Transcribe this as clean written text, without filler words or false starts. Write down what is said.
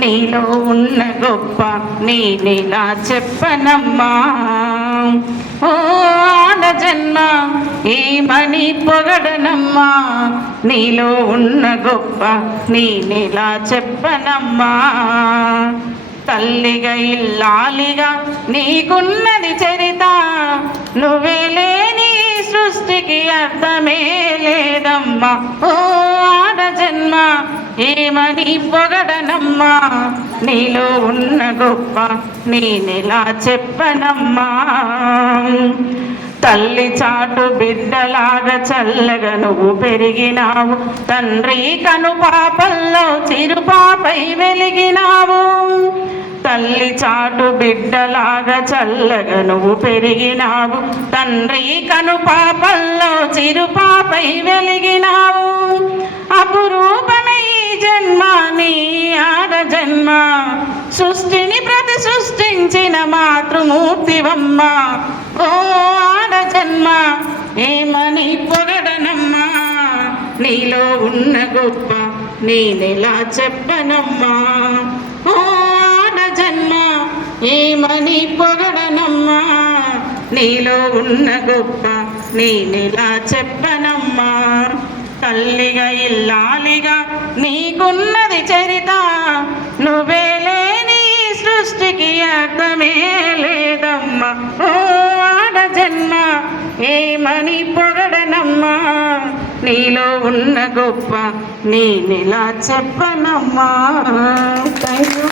నీలో ఉన్న గొప్ప నేనెలా చెప్పనమ్మా. ఓ ఆడజన్మ ఏమని పొగడనమ్మా, నీలో ఉన్న గొప్ప నేనెలా చెప్పనమ్మా. తల్లిగా ఇల్లాలిగా నీకున్నది చరిత, నువ్వే లేని సృష్టికి అర్థమే లేదమ్మా. ఓ ఆడజన్మ ఏమని పొగడనమ్మా, నీలో ఉన్న గొప్ప నేనెలా చెప్పనమ్మా. తల్లి చాటు బిడ్డలాగా చల్లగా నువ్వు పెరిగినావు, తండ్రి కను పాపల్లో చిరుపాపై వెలిగినావు. తల్లి చాటు బిడ్డలాగా చల్లగా నువ్వు పెరిగినావు, తండ్రి కను పాపల్లో చిరుపాపై వెలిగినావు. అపురూపమే ఈ జన్మ నీ ఆడజన్మ, సృష్టిని ప్రతి సృష్టించిన మాతృమూర్తివమ్మ. ఓ ఆడజన్మ ఏమని పొగడనమ్మా, నీలో ఉన్న గొప్ప నేనెలా చెప్పనమ్మా. ఓ ఆడజన్మ ఏమని పొగడనమ్మా, నీలో ఉన్న గొప్ప నేనెలా చెప్పనమ్మా. తల్లిగా ఇల్లాలిగా నీకున్నది చరిత, నువ్వే లేని సృష్టికి అర్థమే లేదమ్మా. ఓ ఆడజన్మ ఏమని పొగడనమ్మా, నీలో ఉన్న గొప్ప నేనెలా చెప్పనమ్మా. Thank you.